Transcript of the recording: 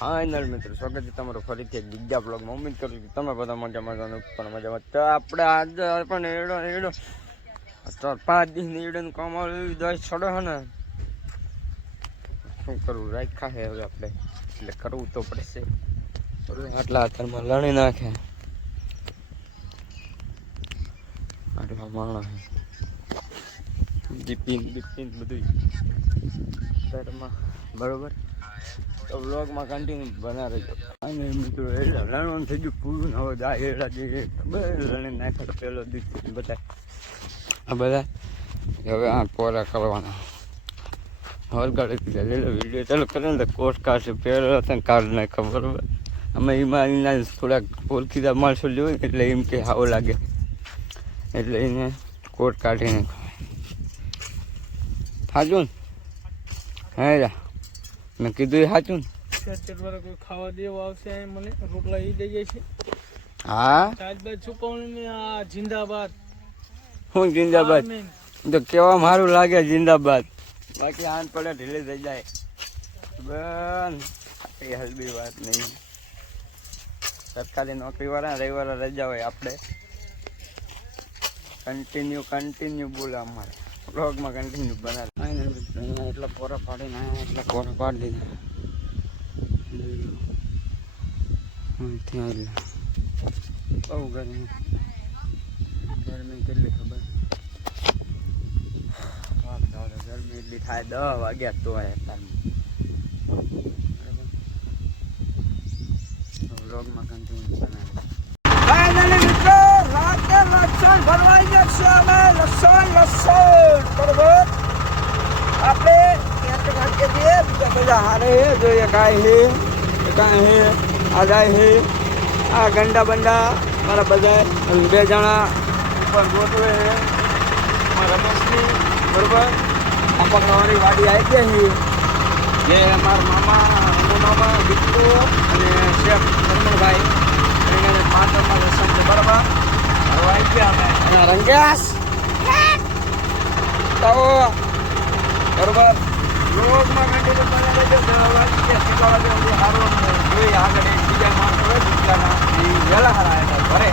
હા એના મિત્રો સ્વાગત છે તમારું ફરીથી એક બીજા બ્લોગમાં. ઉમ્મીદ કરું છું તમે બધા મજામાં પણ મજામાં. તો આપણે આજે પણ એડો 4-5 દિવસની એડોનું કામ આવ્યું દસ છોડો હે ને શું કરવું રાખ્યા છે હવે આપણે એટલે કરવું તો પડશે. આટલા હાથમાં લણી નાખે આટલા માણસ દીપીન બધું ઘરમાં બરોબર. તો વ્લોગમાં કન્ટિન્યુ બના રહેજો. અને મિત્રો લણવાનું થઈ ગયું પૂરું. હવે જાય એડા જઈએ લણી નાખે પેલો દીપ બધા આ બધા હવે આ પોરા કરવાના હરગાડી દીધા. વિડીયો ચાલુ કરે ને તો કોર્સ કાઢશે પેલો હતો ને કાઢ નાખે બરોબર. અમે એમાં એના થોડાક ઓળખીતા માણસો જોયું એટલે એમ કે આવો લાગે એટલે એને કોટ કાઢીને સાચું ને હે રા મેં કીધું એ સાચું ને કોઈ ખાવા દેવા આવશે મને રોટલા એ દઈ જાય છે. હા રાજભાઈ છુપાવણી આ જિંદાબાદ. હું જિંદાબાદ તો કેવા મારું લાગે જિંદાબાદ. બાકી આન પડે ઢીલે થઈ જાય બન એ હલબી વાત નહીં. સરકારી નોકરી વાળા રવિવારે રજા હોય આપણે કન્ટિન્યુ બોલે અમારે બ્લોગમાં કન્ટિન્યુ બનાવે. એટલા પોરા પાડીને એટલા પોરા પાડી દીધા. બહુ ગરમી કેટલી ખબર ગરમી એટલી થાય 10 વાગ્યા તો બ્લોગમાં કન્ટિન્યુ બનાવે. ફાઇનલી મિત્રો રાતે લસણ ભરવાઈ જશે. અમે લસણ બરોબર આપણે એક નાખીએ છીએ બીજા બધા હારે જોઈએ કાંઈ હે કાંઈ હે આ જાય હે આ ગંડા બંડા મારા બધા 2 જણા ઉપર ગોઠવે મારા રમેશની બરોબર. આ પકડવાની વાડી આવી ગઈ છે જે અમારા મામા દીકરો અને શેફ રમણભાઈ એને 5 નંબર લસણ છે બરાબર. હવે આવી ગયા અમે રંગેશ તો બરોબર રોગમાં કન્ટિન્યુ બનાવે છે. 10 વાગે સારું જોઈએ આગળ બીજા માણસો હોય દીકરાના એ વહેલા હારા ઘરે